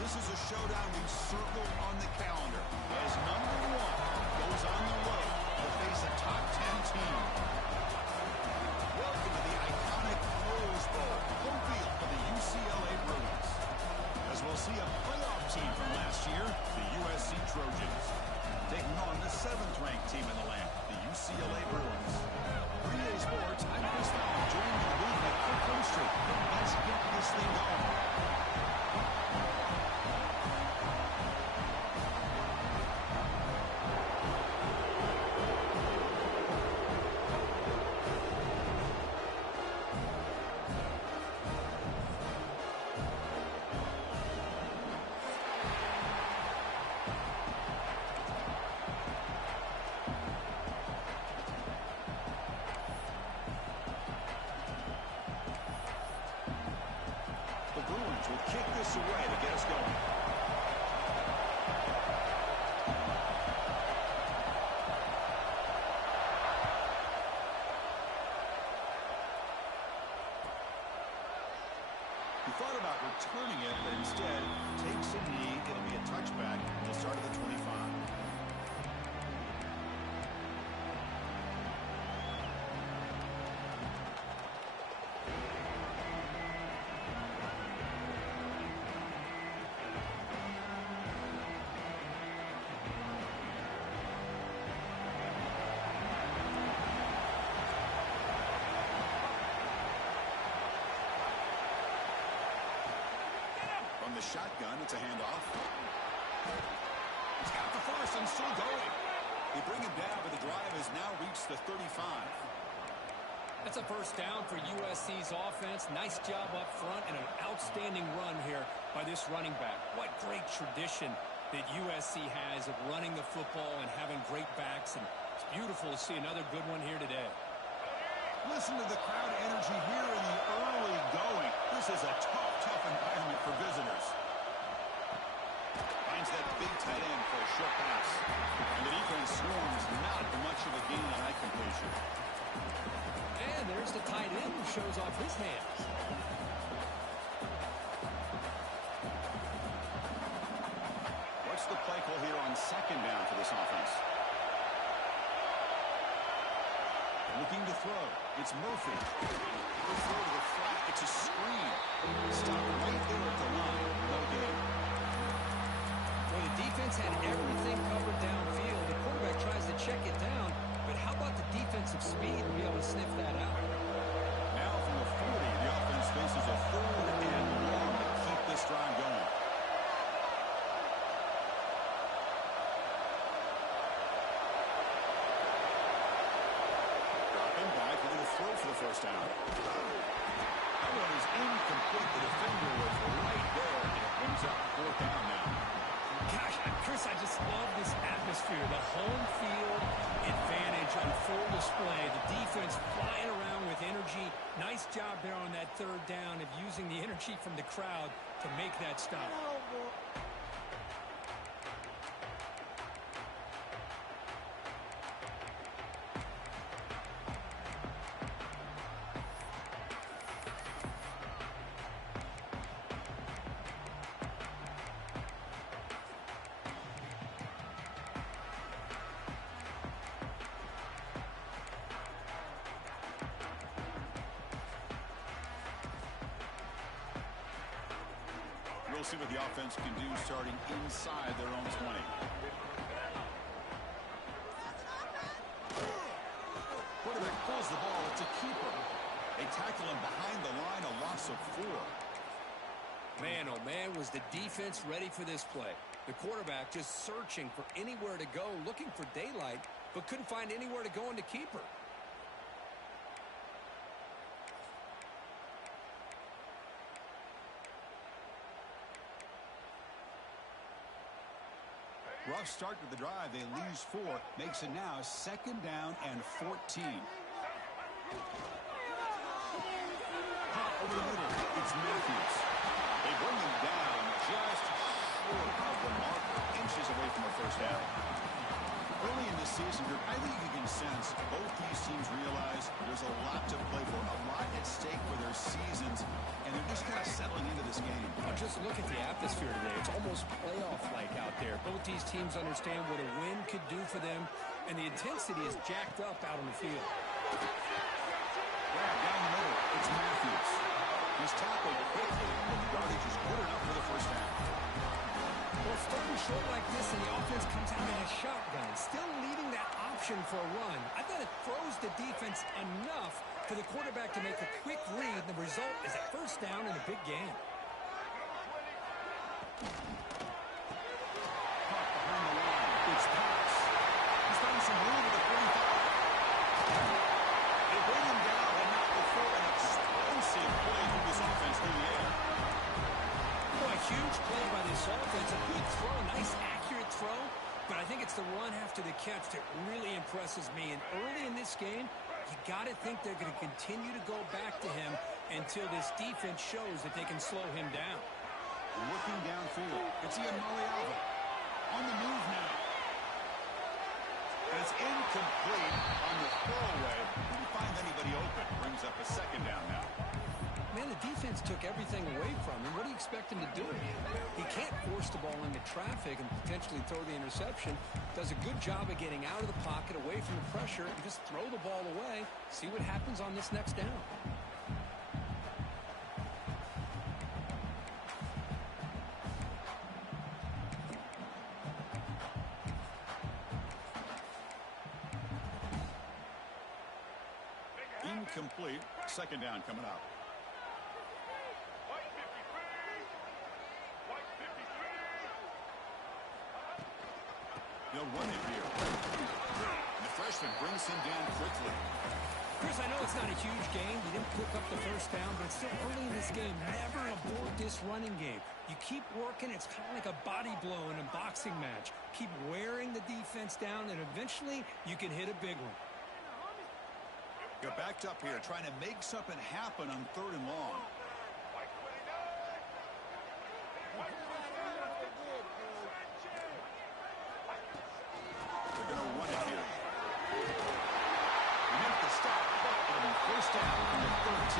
This is a showdown we've circled on the calendar as number one goes on the road to face a top 10 team. Welcome to the iconic Rose Bowl, home field for the UCLA Bruins. As we'll see a playoff team from last year, the USC Trojans, taking on the 7th-ranked team in the land, the UCLA Bruins. 3A Sports, I'm Chris Fowler, joining the booth at Quick Home Street. Let's get this thing going. Will kick this away to get us going. He thought about returning it, but instead takes a knee. It'll be a touchback at the start of the 25. The shotgun, it's a handoff. He's got the first and still going. They bring him down, but the drive has now reached the 35. That's a first down for USC's offense. Nice job up front and an outstanding run here by this running back. What great tradition that USC has of running the football and having great backs, and it's beautiful to see another good one here today. Listen to the crowd energy here in the early going. This is a tough environment for visitors. Finds that big tight end for a short pass. And the defense swarms not much of a gain on that completion. And there's the tight end who shows off his hands. What's the play call here on second down for this offense? Looking to throw. It's Murphy. He'll throw to the flat. It's a screen. Stop right there at the line. No gain. Well, the defense had everything covered downfield. The quarterback tries to check it down, but how about the defensive speed to be able to sniff that out? Now from the 40, the offense faces a 3rd and long to keep this drive going. Throw for the first down. That one is incomplete. The defender was right there, and it brings up 4th down now. Gosh, Chris, I just love this atmosphere. The home field advantage on full display. The defense flying around with energy. Nice job there on that 3rd down of using the energy from the crowd to make that stop. We'll see what the offense can do starting inside their own 20. Quarterback pulls the ball. It's a keeper. They tackle him behind the line, a loss of 4. Man, oh man, was the defense ready for this play. The quarterback just searching for anywhere to go, looking for daylight, but couldn't find anywhere to go into keeper. Rough start to the drive. They lose 4. Makes it now 2nd down and 14. Hot over the middle. It's Matthews. They bring him down just short of the marker. Inches away from a first down. Early in this season group, I think you can sense both these teams realize there's a lot to play for, a lot at stake for their seasons, and they're just kind of settling into this game. Now just look at the atmosphere today. It's almost playoff-like out there. Both these teams understand what a win could do for them, and the intensity is jacked up out on the field. Grab down the middle. It's Matthews. He's tackled quickly, but the yardage is good enough for the first down. Well, starting short like this, and the offense comes out in a shotgun, still leaving that option for a run. I thought it throws the defense enough for the quarterback to make a quick read. The result is a first down in a big game. Caught behind the line. It's Pass. He's finding some room at the 45. They bring him down, but not before an explosive play from this offense through the air. Boy, huge play by this offense. A good throw, nice accurate throw. But I think it's the run after the catch that really impresses me. And early in this game, you got to think they're going to continue to go back to him until this defense shows that they can slow him down. Looking downfield. It's Ian Alva. On the move now. And it's incomplete on the throwaway. Didn't find anybody open. Brings up a second down now. Man, the defense took everything away from him. What do you expect him to do? He can't force the ball into traffic and potentially throw the interception. Does a good job of getting out of the pocket, away from the pressure, and just throw the ball away. See what happens on this next down. Incomplete. Second down coming up. They'll run it here. And the freshman brings him down quickly. Chris, I know it's not a huge game. You didn't pick up the first down, but it's still early in this game. Never abort this running game. You keep working. It's kind of like a body blow in a boxing match. Keep wearing the defense down, and eventually you can hit a big one. You're backed up here, trying to make something happen on 3rd and long. They're going to run it here. Make the stop. And first down from the 13.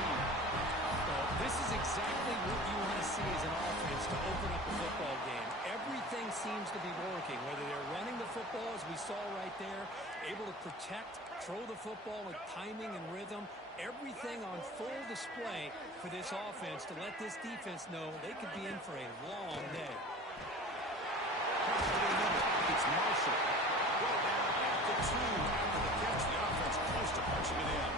Well, this is exactly what you want to see as an offense to open up a football game. Everything seems to be working, whether they're running the football, as we saw right there, able to protect, throw the football with timing and rhythm, everything on full display for this offense to let this defense know they could be in for a long day. It's Marshall. Well down at the 2 after the catch. The offense close to punching it in.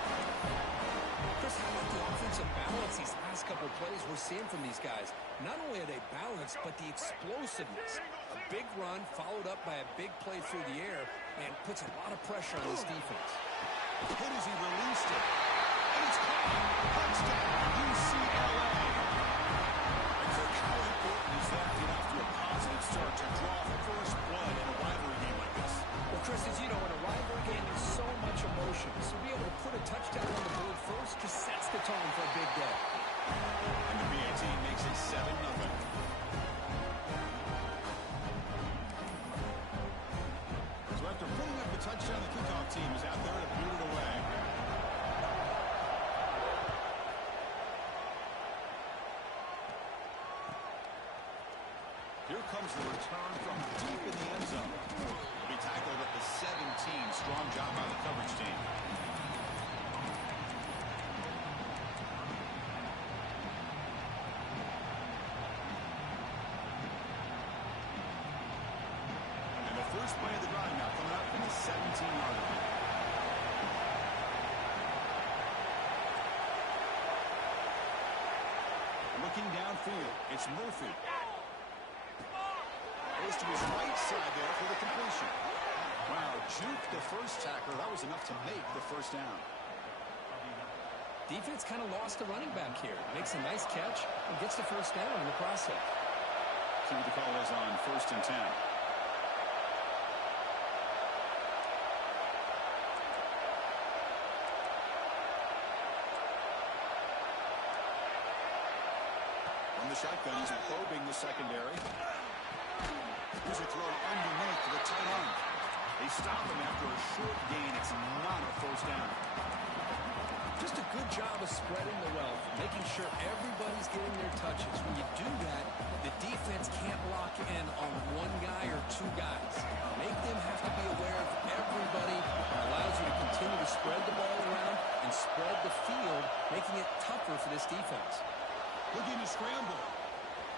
Chris, how about the offensive balance these last couple of plays we're seeing from these guys? Not only are they balanced, but the explosiveness. A big run followed up by a big play through the air and puts a lot of pressure on this defense. Hit as he released it. And it's caught. Touchdown, UCLA. Kirk, how important is that to get off to a positive start to draw first blood in a rivalry game like this? Well, Chris, as you know, in a rivalry game, there's so much emotion. So to be able to put a touchdown on the board first just sets the tone for a big day. And the BA team makes it 7-0. So after putting up the touchdown, the kickoff team is out there to boot it away. Here comes the return from deep in the end zone. He'll be tackled at the 17. Strong job by the coverage team. And the first play of the drive now coming up from the 17-yard line. Looking downfield, it's Murphy. Goes to his right side there for the completion. Wow, juke the first tackler. That was enough to make the first down. Defense kind of lost the running back here. Makes a nice catch and gets the first down in the process. See what the call is on 1st and 10. On the shotgun, he's probing the secondary. Here's a throw underneath to the tight end. They stop him after a short gain. It's not a first down. Just a Good job of spreading the wealth, making sure everybody's getting their touches. When you do that, the defense can't lock in on one guy or two guys. Make them have to be aware of everybody. It allows you to continue to spread the ball around and spread the field, making it tougher for this defense. Looking to scramble.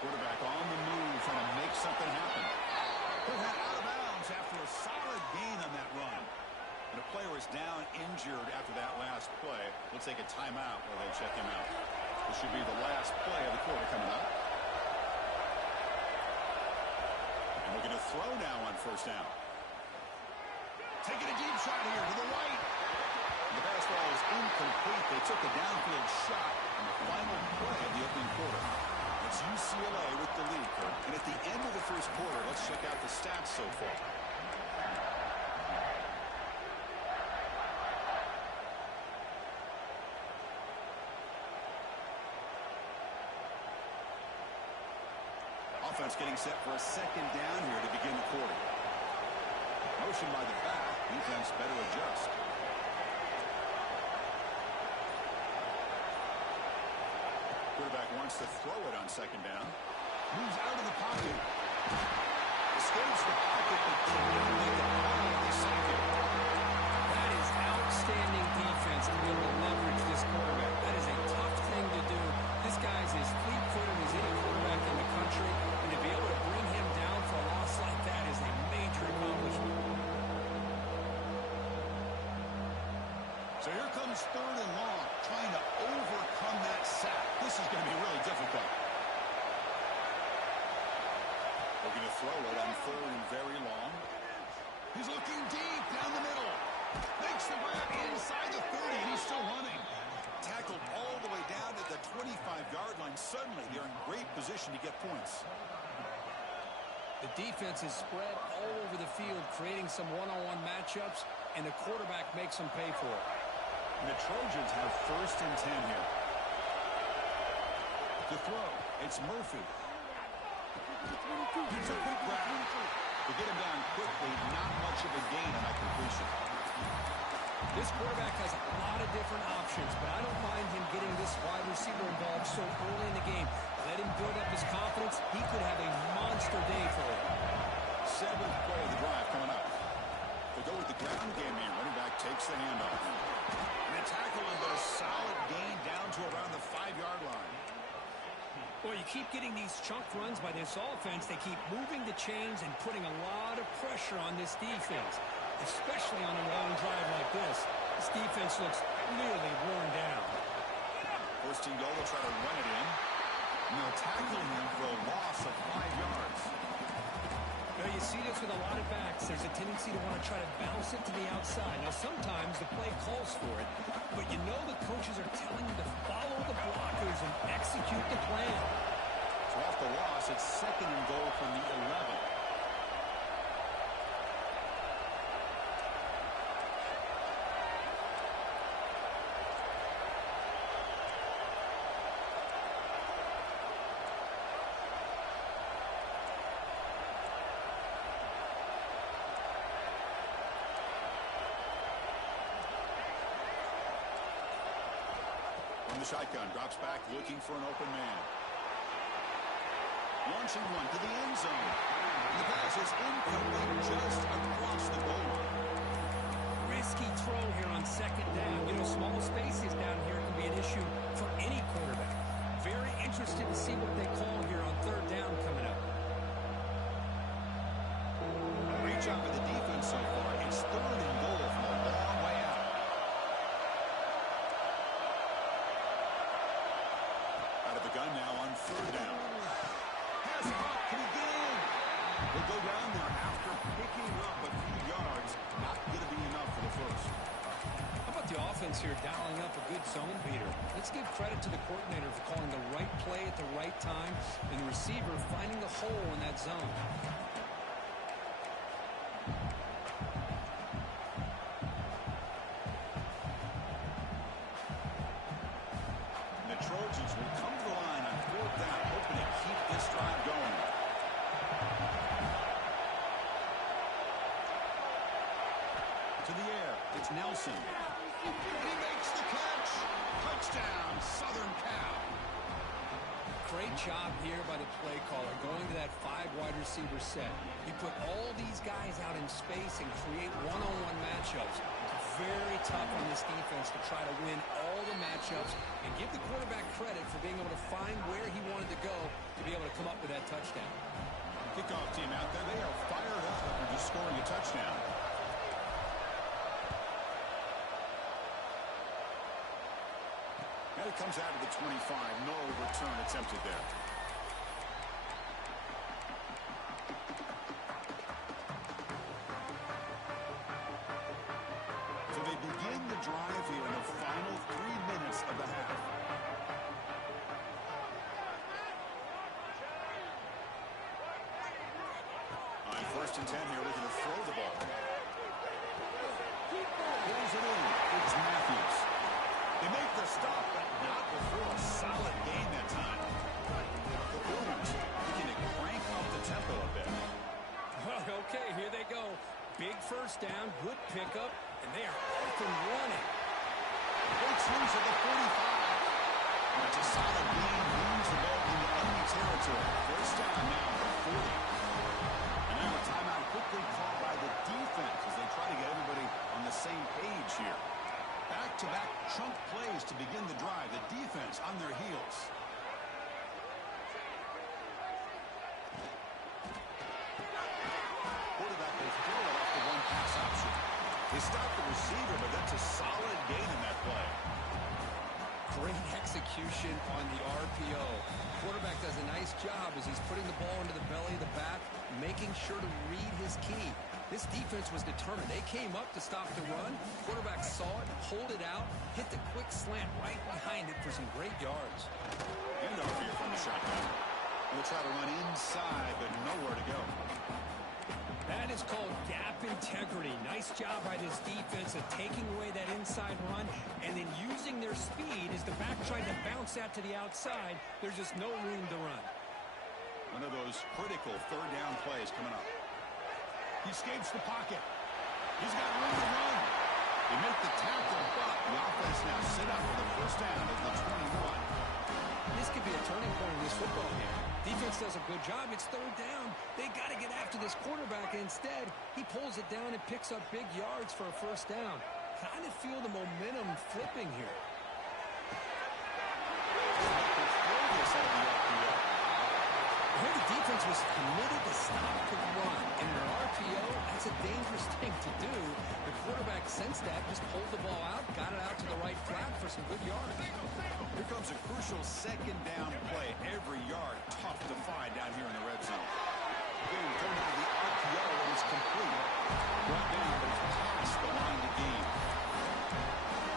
Quarterback on the move, trying to make something happen. Put that out of bounds after a solid gain on that run. And a player is down injured after that last play. We'll take a timeout while they check him out. This should be the last play of the quarter coming up. And looking to throw now on first down. Taking a deep shot here to the right. The pass ball is incomplete. They took a downfield shot on the final play of the opening quarter. It's UCLA with the lead, Kurt. And at the end of the first quarter, let's check out the stats so far. Offense getting set for a second down here to begin the quarter. Motion by the back. Defense better adjust. Quarterback wants to throw it on second down. Moves out of the pocket. Escapes the pocket, but can't make a play on the second. That is outstanding defense to be able to leverage this quarterback. That is a tough thing to do. This guy's as fleet-footed as any quarterback in the country, and to be able to bring him down for a loss like that is a major accomplishment. So here comes third and long, trying to overcome that sack. This is going to be really difficult. Looking to throw it on third and very long. He's looking deep down the middle. Makes the grab inside the 30, and he's still running. Tackled all the way down to the 25-yard line. Suddenly, they're in great position to get points. The defense is spread all over the field, creating some one-on-one matchups, and the quarterback makes them pay for it. And the Trojans have first and 10 here. To throw, it's Murphy. It's a quick grab. To get him down quickly, not much of a gain on that completion. This quarterback has a lot of different options, but I don't mind him getting this wide receiver involved so early in the game. Let him build up his confidence. He could have a monster day for him. Seventh play of the drive coming up. They go with the ground game here. Running back takes the handoff. And they tackle him, but a solid gain down to around the 5-yard line. Well, you keep getting these chunk runs by this offense. They keep moving the chains and putting a lot of pressure on this defense, especially on a long drive like this. This defense looks really worn down. First and goal, they'll try to run it in. And they'll tackle him for a loss of 5 yards. Now, you see this with a lot of backs. There's a tendency to want to try to bounce it to the outside. Now, sometimes the play calls for it, but you know the coaches are telling you to follow the blockers and execute the plan. So off the loss, it's second and goal from the 11. From the shotgun, drops back, looking for an open man. Launching one to the end zone. And the pass is incomplete just across the goal line. Risky throw here on second down. You know, small spaces down here can be an issue for any quarterback. Very interested to see what they call here on third down coming up. Great job of the defense so far. It's third and goal from a long way out. Out of the gun now on third down. Pass up. Can he get in? We'll go down there after picking up a few yards. Not going to be enough for the first. How about the offense here dialing up a good zone beater? Let's give credit to the coordinator for calling the right play at the right time and the receiver finding the hole in that zone. The Trojans will come to the line on fourth down, hoping to keep this drive going. To the air, it's Nelson. And he makes the catch. Touchdown, Southern Cal. Great job here by the play caller, going to that 5 wide receiver set. You put all these guys out in space and create one-on-one matchups. Very tough on this defense to try to win all the matchups and give the quarterback credit for being able to find where he wanted to go to be able to come up with that touchdown. Kickoff team out there, they are fired up after just scoring a touchdown. And it comes out of the 25. No return attempted there. So they begin the drive here in the final 3 minutes of the half. On 1st and 10 here, looking to throw the ball. Pulls it in. It's Matthews. They make the stop, but not before a solid gain that time. The Williams looking to crank up the tempo a bit. Well, okay, here they go. Big first down, good pickup, and they are off and running. Breaks loose at the 45. That's a solid gain. Moves the ball into enemy territory. First down now at the 40. And now a timeout quickly called by the defense as they try to get everybody on the same page here. Back-to-back chunk plays to begin the drive. The defense on their heels. Quarterback will throw it off the one-pass option. They stop the receiver, but that's a solid gain in that play. Great execution on the RPO. Quarterback does a nice job as he's putting the ball into the belly of the back, making sure to read his key. This defense was determined. They came up to stop the run. Quarterback saw it, pulled it out, hit the quick slant right behind it for some great yards. Handoff here from the shotgun. We'll try to run inside, but nowhere to go. That is called gap integrity. Nice job by this defense of taking away that inside run and then using their speed as the back tried to bounce that to the outside. There's just no room to run. One of those critical third down plays coming up. He escapes the pocket. He's got room to run. They make the tackle, but the offense now sit up for the first down at the 21. This could be a turning point in this football game. Defense does a good job. It's third down. They got to get after this quarterback. Instead, he pulls it down and picks up big yards for a first down. Kind of feel the momentum flipping here. Here the defense was committed to stop the run. And in an RPO, that's a dangerous thing to do. The quarterback sensed that, just pulled the ball out, got it out to the right flat for some good yards. Here comes a crucial second down play. Every yard tough to find down here in the red zone. Game coming out of the RPO and it's complete. Brought down, but it's past the line to gain.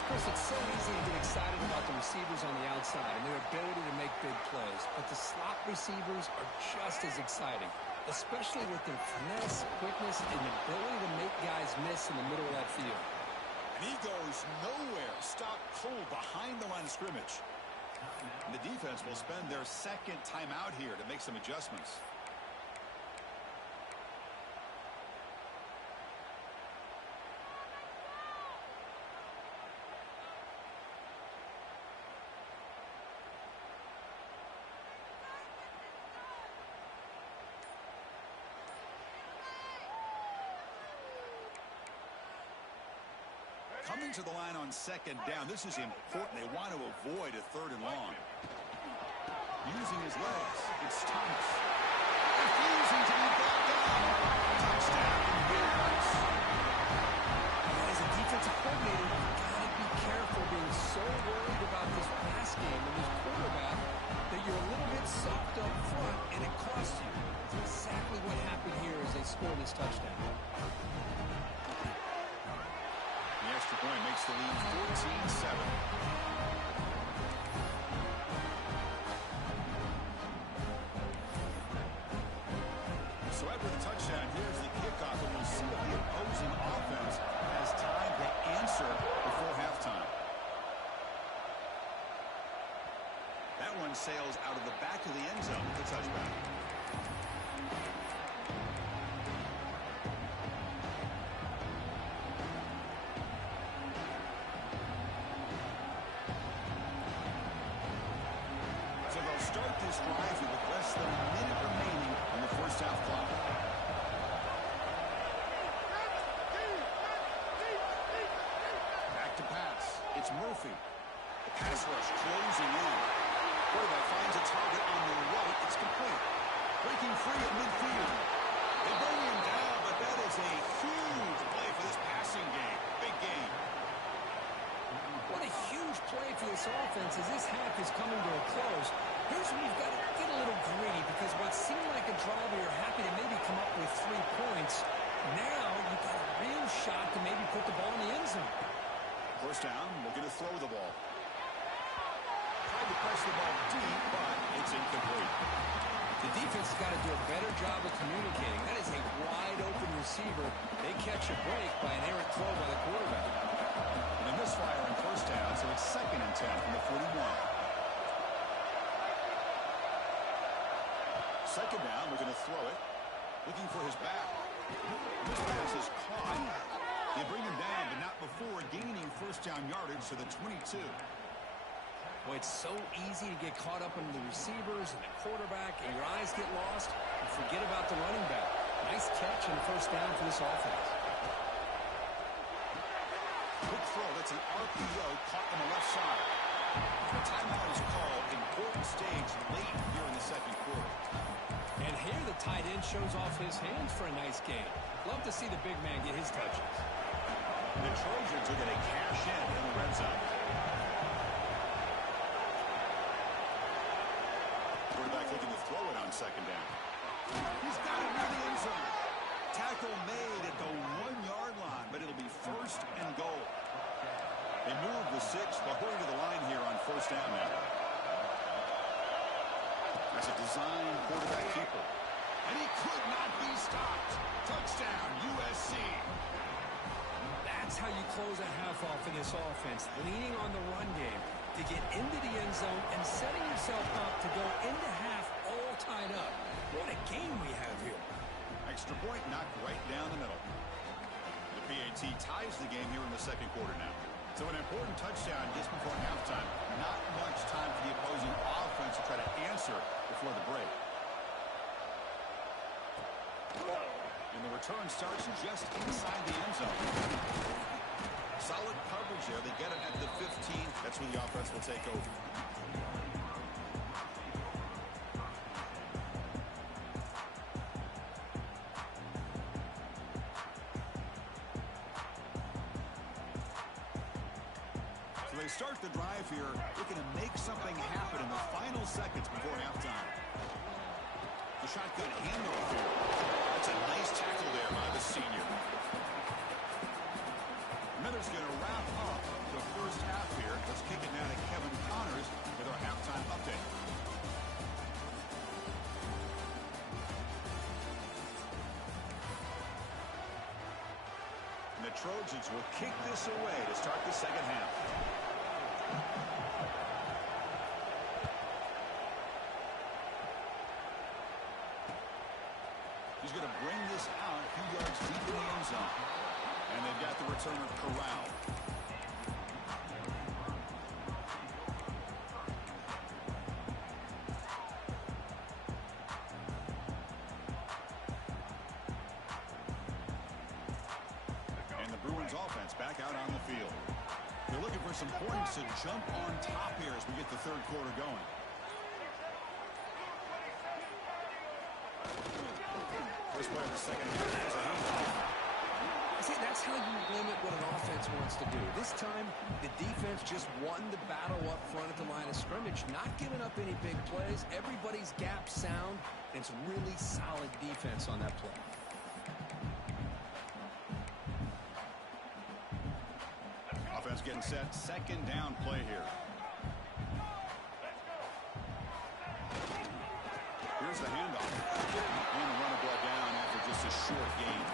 Chris, it's so easy to get excited about the receivers on the outside and their ability to make big plays, but the slot receivers are just as exciting, especially with their finesse, quickness, and the ability to make guys miss in the middle of that field. And he goes nowhere. Stopped cold behind the line of scrimmage. And the defense will spend their second timeout here to make some adjustments. Coming to the line on second down. This is important. They want to avoid a third and long. Using his legs. It's Thomas. Refusing to be brought down. Touchdown. Bears. As a defensive coordinator, you've got to be careful being so worried about this pass game and this quarterback that you're a little bit soft up front and it costs you. That's exactly what happened here as they scored this touchdown. The extra point makes the lead 14-7. So after the touchdown, here's the kickoff, and we'll see if the opposing offense has time to answer before halftime. That one sails out of the back of the end zone with a touchback. It's Murphy. The pass rush closing in. Quarterback finds a target on the right. It's complete. Breaking free at midfield. They bring him down, but that is a huge play for this passing game. Big game. What a huge play for this offense as this half is coming to a close. Here's where you've got to get a little greedy because what seemed like a draw where you're happy to maybe come up with 3 points, now you've got a real shot to maybe put the ball in the end zone. First down, looking to throw the ball. Tried to press the ball deep, but it's incomplete. The defense has got to do a better job of communicating. That is a wide-open receiver. They catch a break by an errant throw by the quarterback. And a misfire on first down, so it's 2nd and 10 from the 41. Second down, we're going to throw it. Looking for his back. This pass is caught. They bring him down, but not before gaining first down yardage to the 22. Boy, it's so easy to get caught up in the receivers and the quarterback, and your eyes get lost. You forget about the running back. Nice catch and first down for this offense. Quick throw. That's an RPO caught on the left side. The timeout is called. Important stage late here in the second quarter. And here the tight end shows off his hands for a nice game. Love to see the big man get his touches. The Trojans are going to cash in the red zone. Quarterback looking to throw it on second down. He's got it near the end zone. Tackle made at the 1-yard line, but it'll be first and goal. They move the 6, but hurry to the line here on first down now. That's a design quarterback keeper. And he could not be stopped. Touchdown, USC. That's how you close a half off in this offense, leaning on the run game to get into the end zone and setting yourself up to go into half all tied up. What a game we have here. Extra point knocked right down the middle. The PAT ties the game here in the second quarter now. So an important touchdown just before halftime. Not much time for the opposing offense to try to answer before the break. And the return starts just inside the end zone. Solid coverage there. They get it at the 15. That's where the offense will take over. So they start the drive here, looking to make something happen in the final seconds before halftime. The shotgun handoff here. That's a nice tackle there by the senior. Miller's going to wrap up the first half here. Let's kick it now to Kevin Connors with our halftime update. And the Trojans will kick this away to start the second half. He's going to bring this out a few yards deep in the end zone. And they've got the returner corralled. And the Bruins offense back out on the field. They're looking for some points to jump on top here as we get the third quarter going. First play of the second half is a handoff. See, that's how you limit what an offense wants to do. This time, the defense just won the battle up front at the line of scrimmage, not giving up any big plays. Everybody's gap sound, and it's really solid defense on that play. Offense getting set. Second down play here. Here's the handoff. And the run ball down after just a short gain.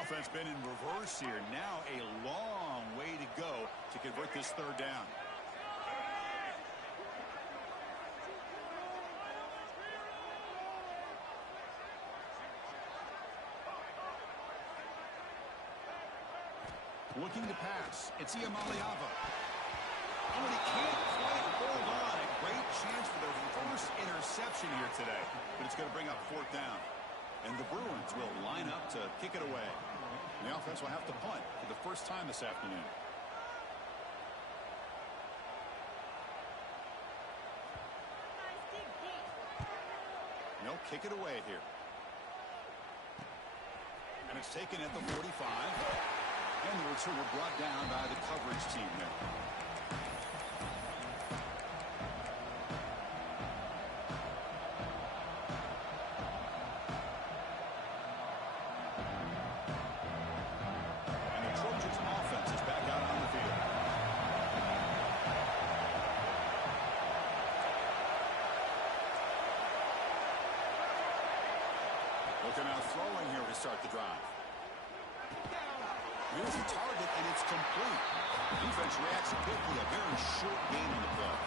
Offense been in reverse here. Now a long way to go to convert this third down. Looking to pass. It's Iamaleava. Oh, and he can't quite hold on. A great It's going to bring up fourth down. And the Bruins will line up to kick it away. The offense will have to punt for the first time this afternoon. They'll kick it away here. And it's taken at the 45. And the returner brought down by the coverage team there. And the Trojans offense is back out on the field. Looking out throwing here to start the drive. Here's the target, and it's complete. Defense reacts quickly. A very short game on the play.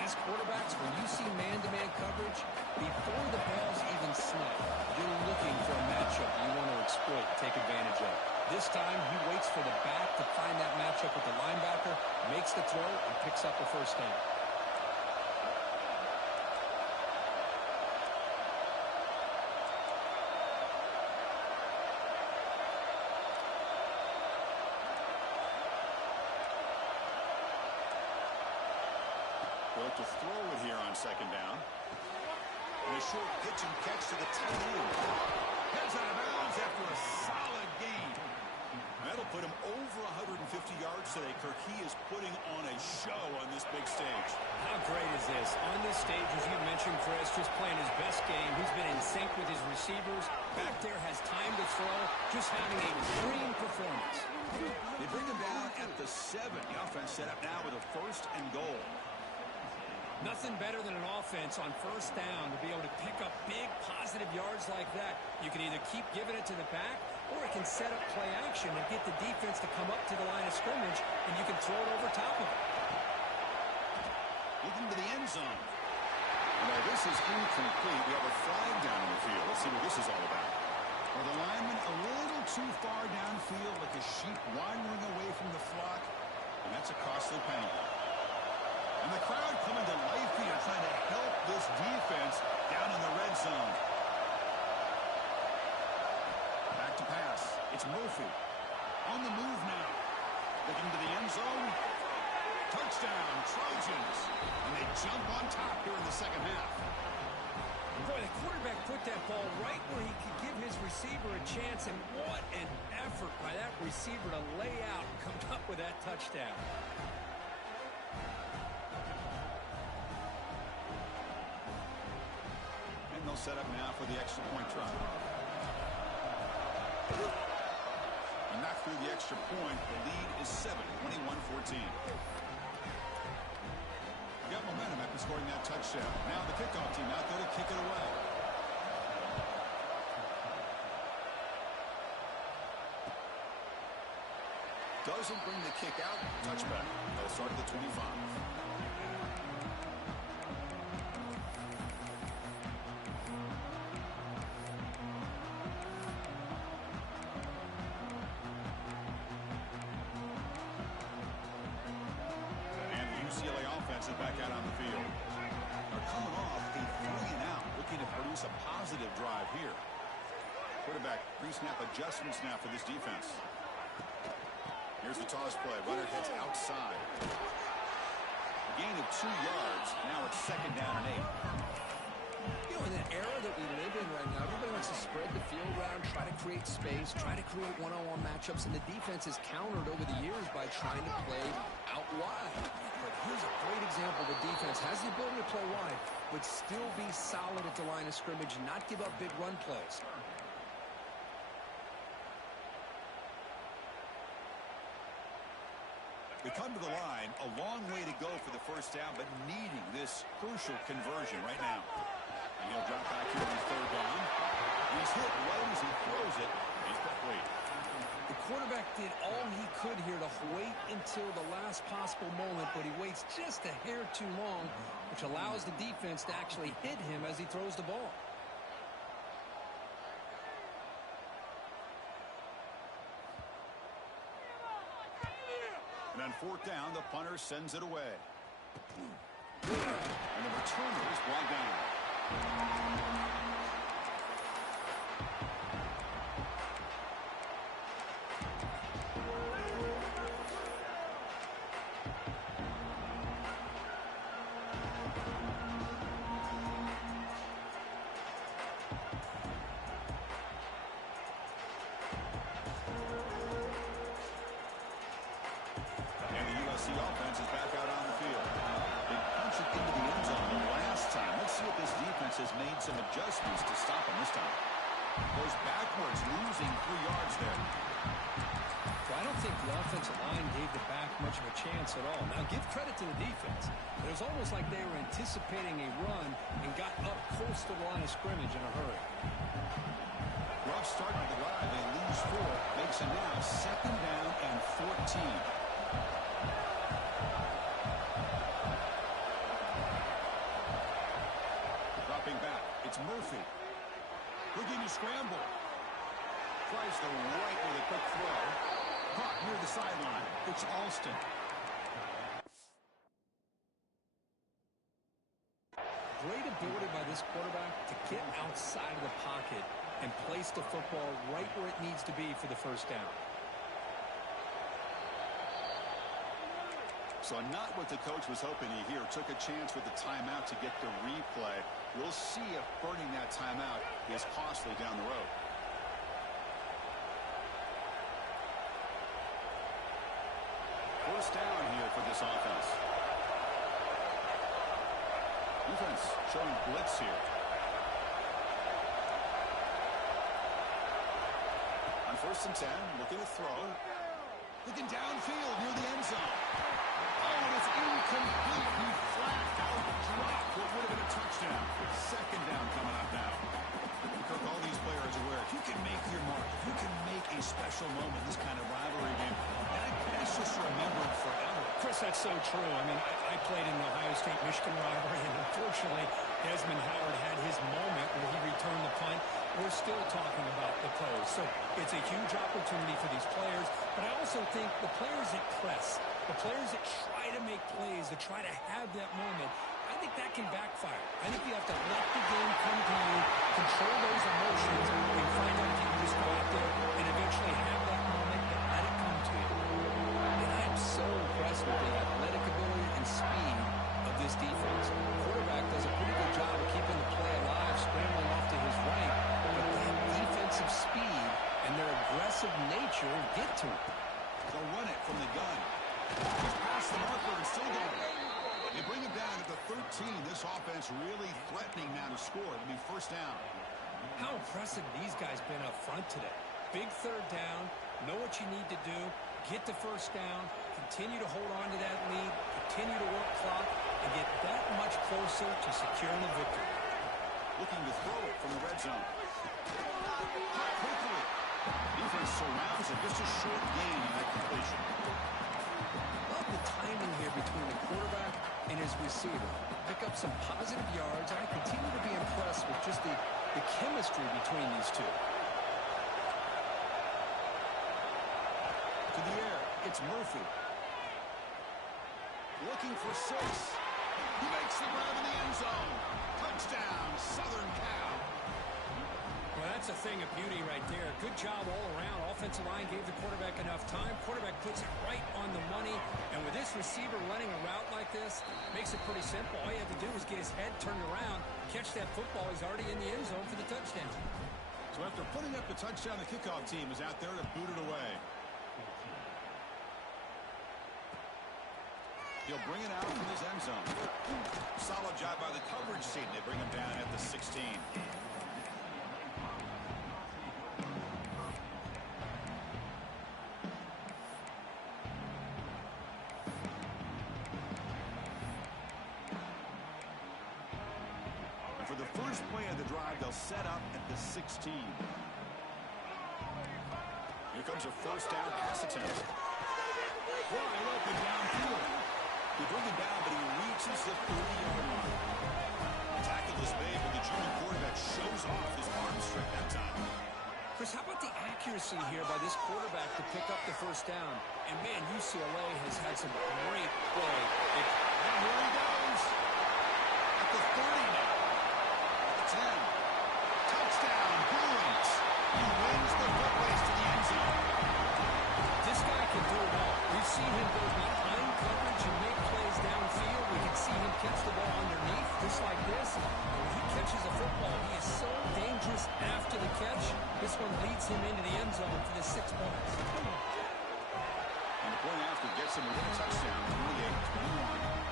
As quarterbacks, when you see man-to-man coverage, before the ball's even snapped, you're looking for a matchup you want to exploit, take advantage of. This time, he waits for the back to find that matchup with the linebacker, makes the throw, and picks up the first down. To throw it here on second down. And a short pitch and catch to the tight end. Heads out of bounds after a solid gain. That'll put him over 150 yards today. Kirk, he is putting on a show on this big stage. How great is this? On this stage, as you mentioned, Chris, just playing his best game. He's been in sync with his receivers. Back there has time to throw. Just having a dream performance. They bring him down at the 7. The offense set up now with a first and goal. Nothing better than an offense on first down to be able to pick up big positive yards like that. You can either keep giving it to the back, or it can set up play action and get the defense to come up to the line of scrimmage, and you can throw it over top of it. Looking to the end zone. Now this is incomplete. We have a flag down in the field. Let's see what this is all about. Well, the lineman a little too far downfield, like a sheep wandering away from the flock, and that's a costly penalty. And the crowd coming to life here, trying to help this defense down in the red zone. Back to pass. It's Murphy. On the move now. Looking to the end zone. Touchdown, Trojans. And they jump on top here in the second half. Boy, the quarterback put that ball right where he could give his receiver a chance, and what an effort by that receiver to lay out and come up with that touchdown. They'll set up now for the extra point try. And knocked through the extra point. The lead is 7, 21-14. Got momentum after scoring that touchdown. Now the kickoff team out there to kick it away. Doesn't bring the kick out. Touchback. They'll start at the 25. Is back out on the field. They're coming off a 3-and-out, looking to produce a positive drive here. Quarterback pre-snap adjustments now for this defense. Here's the toss play. Runner heads outside. A gain of 2 yards. Now it's second down and 8. You know, in the era that we live in right now, everybody wants to spread the field around, try to create space, try to create one-on-one matchups, and the defense has countered over the years by trying to play out wide. But here's a great example. The defense has the ability to play wide, but still be solid at the line of scrimmage and not give up big run plays. They come to the line, a long way to go for the first down, but needing this crucial conversion right now. And he'll drop back here on third down. He's hit right as he throws it. He's complete. The quarterback did all he could here to wait until the last possible moment, but he waits just a hair too long, which allows the defense to actually hit him as he throws the ball. And on fourth down, the punter sends it away. And the returner is brought down. some adjustments to stop him this time. Goes backwards, losing 3 yards there. Well, I don't think the offensive line gave the back much of a chance at all. Now, give credit to the defense. It was almost like they were anticipating a run and got up close to the line of scrimmage in a hurry. Rough start to the drive. They lose 4. Makes it now 2nd down and 14. Dropping back. It's Murphy. Looking to scramble. Tries the right with a quick throw. Caught near the sideline. It's Alston. Great ability by this quarterback to get outside of the pocket and place the football right where it needs to be for the first down. So not what the coach was hoping to hear. Took a chance with the timeout to get the replay. We'll see if burning that timeout is costly down the road. First down here for this offense. Defense showing blitz here. On 1st and 10, looking to throw. Looking downfield near the end zone. Oh, and it's incomplete. He flat out dropped what would have been a touchdown. 2nd down coming up now. Kirk, all these players are aware, if you can make your mark, if you can make a special moment in this kind of rivalry game, that's just remembered forever. Chris, that's so true. I mean, I played in the Ohio State-Michigan rivalry, and unfortunately, Desmond Howard had his moment where he returned the punt. We're still talking about the pros. So it's a huge opportunity for these players, but I also think the players that press, the players that try to make plays, that try to have that moment, I think that can backfire. I think you have to let the game come to you, control those emotions, and find out if you can just go out there and eventually have that moment and let it come to you. And I am so impressed with the athletic ability and speed of this defense. The quarterback does a pretty good job of keeping the play alive, scrambling off to his right, but that defensive speed and their aggressive nature get to him. They'll run it from the gun. He's past the marker and still going. They bring him down at the 13. This offense really threatening now to score. It'll be 1st down. How impressive these guys been up front today. Big 3rd down. Know what you need to do. Get the 1st down. Continue to hold on to that lead. Continue to work clock and get that much closer to securing the victory. Looking to throw it from the red zone. Caught quickly. Defense surrounds it. Just a short gain in that completion. Love the timing here between the quarterback and his receiver. Pick up some positive yards. I continue to be impressed with just the chemistry between these two. To the air, it's Murphy. Looking for 6. He makes the grab in the end zone. Touchdown, Southern Cal. Well, that's a thing of beauty right there. Good job all around. Offensive line gave the quarterback enough time. Quarterback puts it right on the money. And with this receiver running a route like this, makes it pretty simple. All you have to do is get his head turned around, catch that football. He's already in the end zone for the touchdown. So after putting up the touchdown, the kickoff team is out there to boot it away. He'll bring it out from his end zone. Solid job by the coverage team. They bring him down at the 16. For the first play of the drive, they'll set up at the 16. Here comes a 1st down pass attempt. Wide open downfield. They bring him down, but he reaches the 30-yard line. Tackle is made, but the German quarterback shows off his arm strength that time. Chris, how about the accuracy here by this quarterback to pick up the 1st down? And, man, UCLA has had some great play. And here he goes. At the 30 now. 10. Touchdown, Bruins. He wins the foot race to the end zone. This guy can do it all. We've seen him go behind coverage and make plays downfield. We can see him catch the ball underneath, just like this. When he catches a football, he is so dangerous after the catch. This one leads him into the end zone for the 6 points. And the point after gets him with a touchdown, 28-21.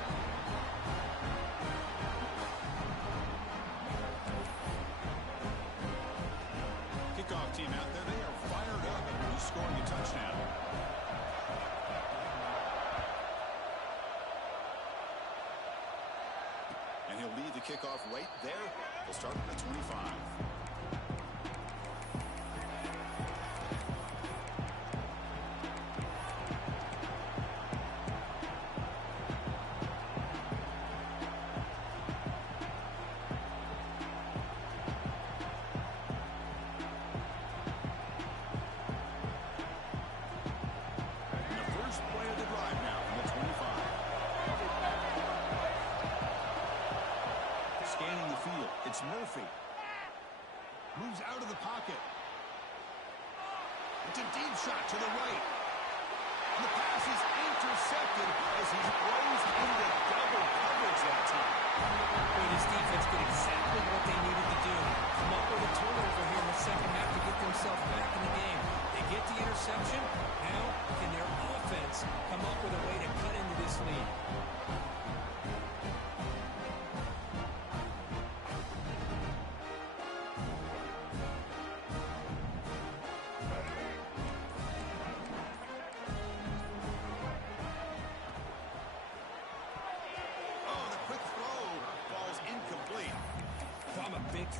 And he'll lead the kickoff right there. He'll start from the 25. It's Murphy. Moves out of the pocket. It's a deep shot to the right. And the pass is intercepted as he throws into double coverage that time. Boy, this defense did exactly what they needed to do. Come up with a turnover here in the second half to get themselves back in the game. They get the interception. Now, can their offense come up with a way to cut into this lead?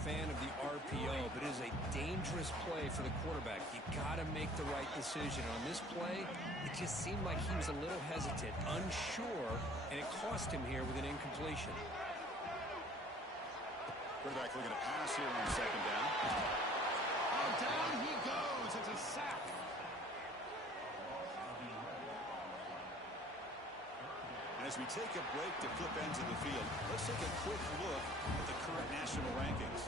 Fan of the RPO, but it is a dangerous play for the quarterback. You got to make the right decision. On this play, it just seemed like he was a little hesitant, unsure, and it cost him here with an incompletion. Quarterback looking to pass here on second down. Oh, down he goes. It's a sack. As we take a break to flip ends of the field, let's take a quick look at the current national rankings.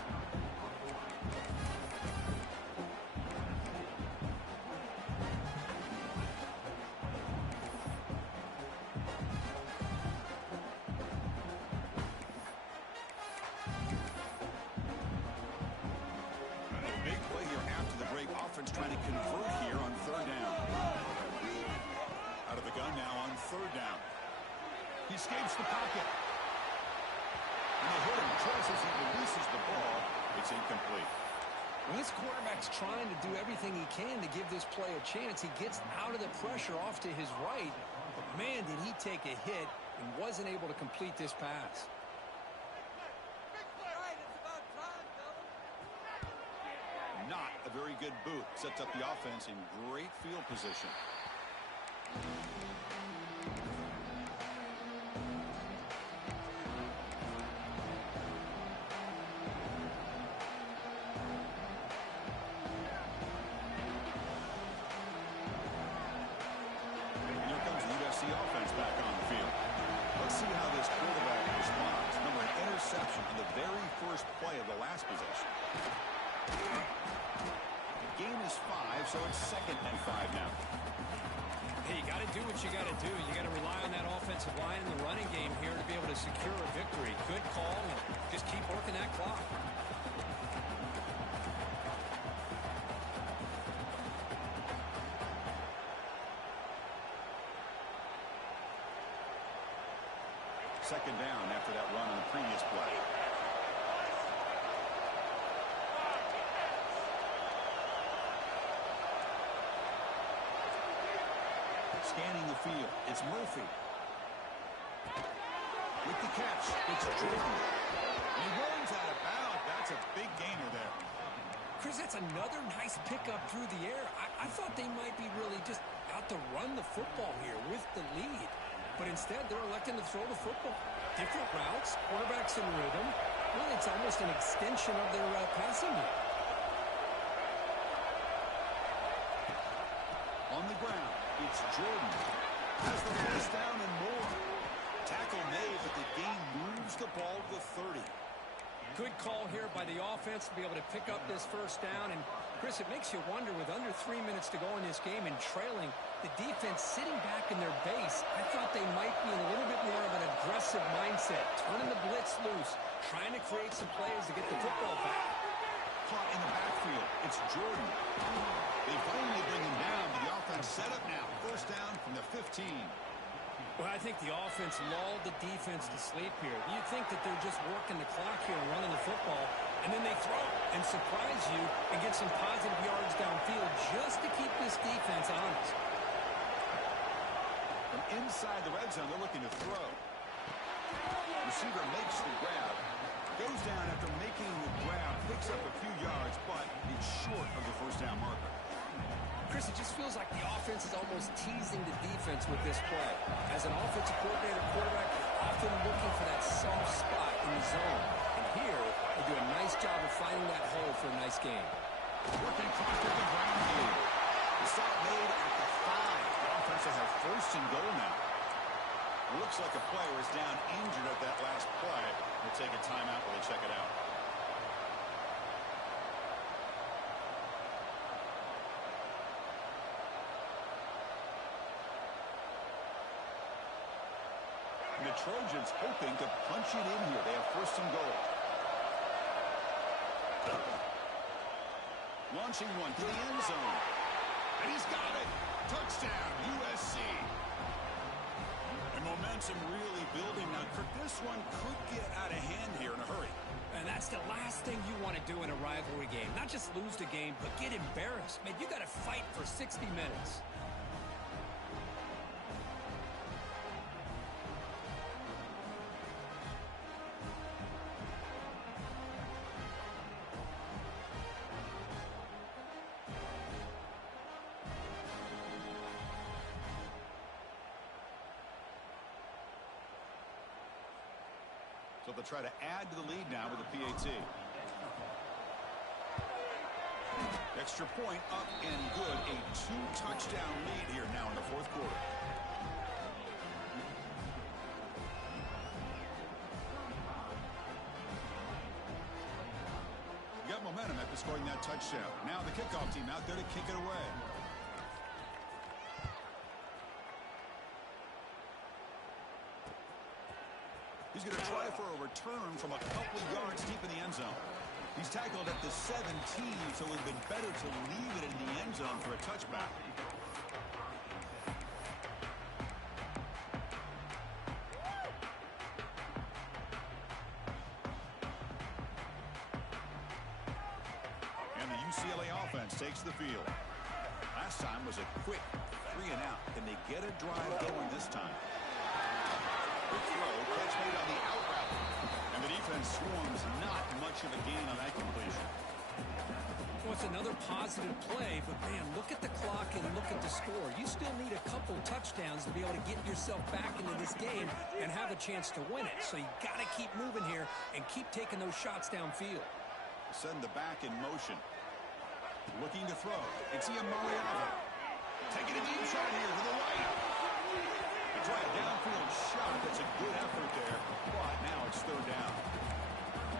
A big play here after the break. Offense trying to convert here on third down. Out of the gun now on third down. He escapes the pocket. And they hit him twice as he releases the ball. It's incomplete. Well, this quarterback's trying to do everything he can to give this play a chance. He gets out of the pressure off to his right. But, man, did he take a hit and wasn't able to complete this pass. Not a very good boot. Sets up the offense in great field position. Offense back on the field. Let's see how this quarterback responds. Remember, an interception on the very first play of the last possession. The game is 5, so it's 2nd and 5 now. Hey, you got to do what you got to do. You got to rely on that offensive line in the running game here to be able to secure a victory. Good call, and just keep working that clock. Second down after that run on the previous play. Scanning the field, it's Murphy. With the catch, it's Jordan. He runs out of bounds. That's a big gainer there. Chris, that's another nice pickup through the air. I thought they might be really just out to run the football here with the lead. But instead, they're electing to throw the football. Different routes, quarterbacks in rhythm. Really, it's almost an extension of their passing game. On the ground, it's Jordan. Has the first down and more. Tackle made, but the game moves the ball to the 30. Good call here by the offense to be able to pick up this first down. And, Chris, it makes you wonder, with under 3 minutes to go in this game and trailing, the defense sitting back in their base, I thought they might be in a little bit more of an aggressive mindset, turning the blitz loose, trying to create some plays to get the football back. Caught in the backfield. It's Jordan. They finally bring him down, but the offense set up now. First down from the 15. Well, I think the offense lulled the defense to sleep here. You'd think that they're just working the clock here and running the football, and then they throw and surprise you and get some positive yards downfield just to keep this defense honest. From inside the red zone, they're looking to throw. receiver makes the grab. Goes down after making the grab. Picks up a few yards, but it's short of the first down marker. Chris, it just feels like the offense is almost teasing the defense with this play. As an offensive coordinator, quarterback, often looking for that soft spot in the zone. And here, they do a nice job of finding that hole for a nice game. Working clock at the ground game. The stop made at the 5. The offense will have first and goal now. It looks like a player is down injured at that last play. We'll take a timeout while they check it out. The Trojans hoping to punch it in here. They have first and goal. Launching one to the end zone. And he's got it. Touchdown, USC. And momentum really building now. This one could get out of hand here in a hurry. And that's the last thing you want to do in a rivalry game. Not just lose the game, but get embarrassed. Man, you got to fight for 60 minutes. So they'll try to add to the lead now with a PAT. Extra point up and good. A 2-touchdown lead here now in the fourth quarter. You got momentum after scoring that touchdown. Now the kickoff team out there to kick it away. He's going to try for a return from a couple yards deep in the end zone. He's tackled at the 17, so it would have been better to leave it in the end zone for a touchback. And the UCLA offense takes the field. Last time was a quick 3 and out. Can they get a drive going this time? Good throw, catch made on the out route. And the defense swarms not much of a gain on that completion. Well, it's another positive play, but man, look at the clock and look at the score. You still need a couple touchdowns to be able to get yourself back into this game and have a chance to win it. So you got to keep moving here and keep taking those shots downfield. Send the back in motion. Looking to throw. It's Iamaleava. Taking a deep shot here to the right. Try a downfield shot. That's a good effort there, but now it's third down.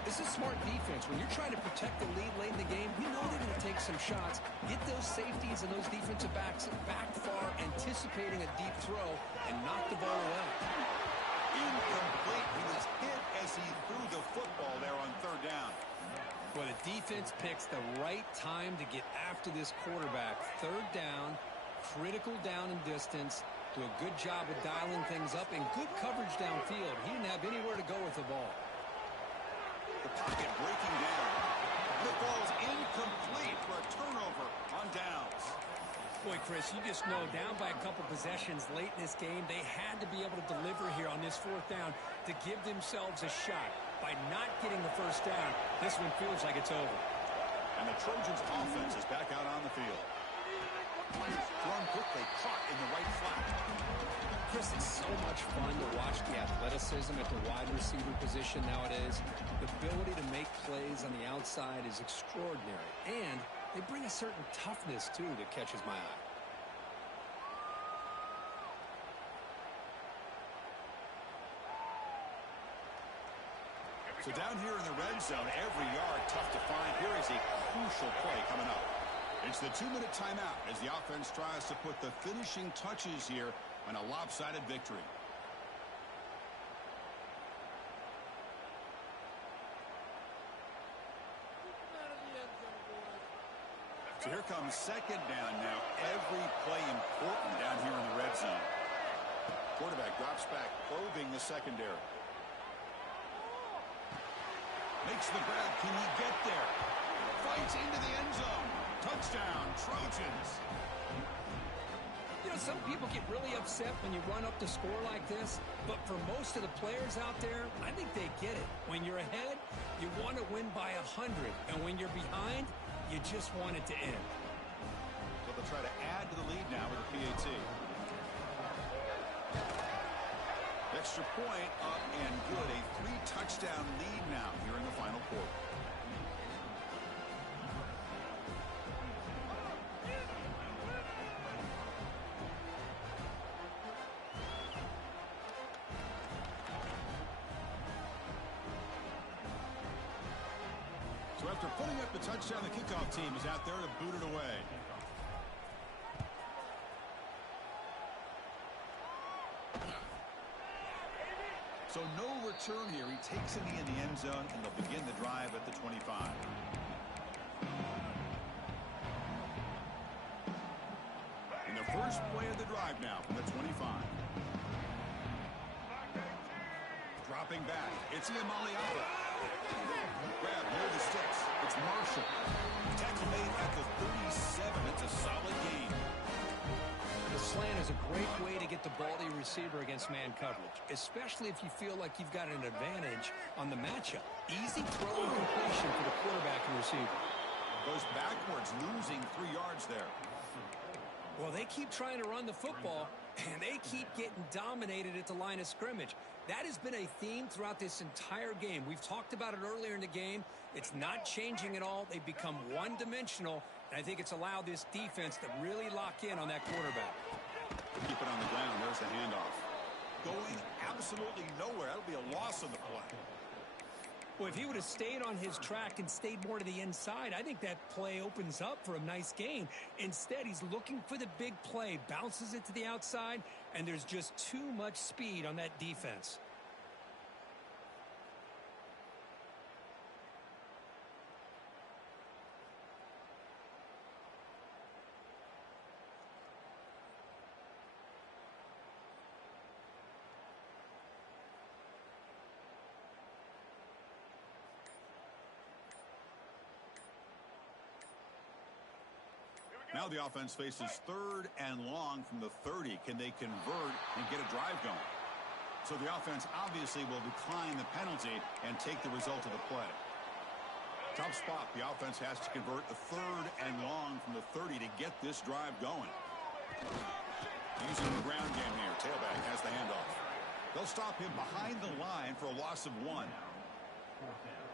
This is smart defense. When you're trying to protect the lead late in the game, you know they're going to take some shots, get those safeties and those defensive backs back far, anticipating a deep throw, and knock the ball away. Incomplete. He was hit as he threw the football there on third down. Well, the defense picks the right time to get after this quarterback. Third down, critical down and distance. Do a good job of dialing things up and good coverage downfield. He didn't have anywhere to go with the ball. The pocket breaking down. The ball's incomplete for a turnover on downs. Boy, Chris, you just know down by a couple possessions late in this game, they had to be able to deliver here on this fourth down to give themselves a shot. By not getting the first down, this one feels like it's over. And the Trojans' offense is back out on the field. Thrown quickly, caught in the right flat. Chris, it's so much fun to watch the athleticism at the wide receiver position nowadays. The ability to make plays on the outside is extraordinary. And they bring a certain toughness, too, that catches my eye. So down here in the red zone, every yard tough to find. Here is a crucial play coming up. It's the 2-minute timeout as the offense tries to put the finishing touches here on a lopsided victory. So here comes second down now. Every play important down here in the red zone. Quarterback drops back, probing the secondary. Makes the grab. Can he get there? Fights into the end zone. Touchdown, Trojans. You know, some people get really upset when you run up the score like this, but for most of the players out there, I think they get it. When you're ahead, you want to win by 100, and when you're behind, you just want it to end. So they'll try to add to the lead now with a PAT. Extra point up and good. A 3-touchdown lead now here in the final quarter. So after putting up the touchdown, the kickoff team is out there to boot it away. So no return here. He takes it in the end zone, and they'll begin the drive at the 25. And the first play of the drive now from the 25. Dropping back. It's Iamaleava. Grab near the sticks. It's Marshall. Tackle made at the 37. It's a solid gain. The slant is a great way to get the ball to your receiver against man coverage, especially if you feel like you've got an advantage on the matchup. Easy throw and completion for the quarterback and receiver. Goes backwards, losing 3 yards there. Well, they keep trying to run the football, and they keep getting dominated at the line of scrimmage. That has been a theme throughout this entire game. We've talked about it earlier in the game. It's not changing at all. They've become one-dimensional, and I think it's allowed this defense to really lock in on that quarterback. Keep it on the ground. There's the handoff. Going absolutely nowhere. That'll be a loss on the play. Well, if he would have stayed on his track and stayed more to the inside, I think that play opens up for a nice gain. Instead, he's looking for the big play, bounces it to the outside, and there's just too much speed on that defense. Now the offense faces 3rd and long from the 30. Can they convert and get a drive going? So the offense obviously will decline the penalty and take the result of the play. Tough spot. The offense has to convert a 3rd and long from the 30 to get this drive going. Using the ground game here. Tailback has the handoff. They'll stop him behind the line for a loss of 1.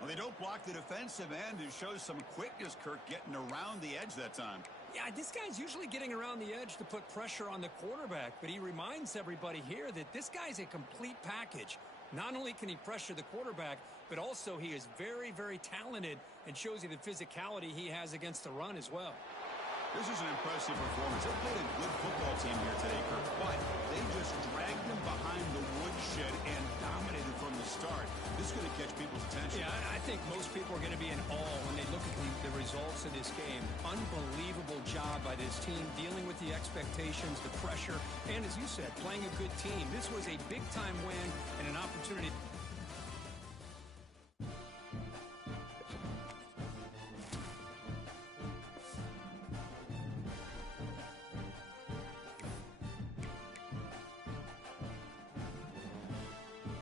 Well, they don't block the defensive end, who shows some quickness, Kirk, getting around the edge that time. Yeah, this guy's usually getting around the edge to put pressure on the quarterback, but he reminds everybody here that this guy's a complete package. Not only can he pressure the quarterback, but also he is very, very talented and shows you the physicality he has against the run as well. This is an impressive performance. They played a good football team here today, Kirk, but they just dragged them behind the woodshed and dominated from the start. This is going to catch people's attention. Yeah, I think most people are going to be in awe when they look at the results of this game. Unbelievable job by this team, dealing with the expectations, the pressure, and as you said, playing a good team. This was a big-time win and an opportunity to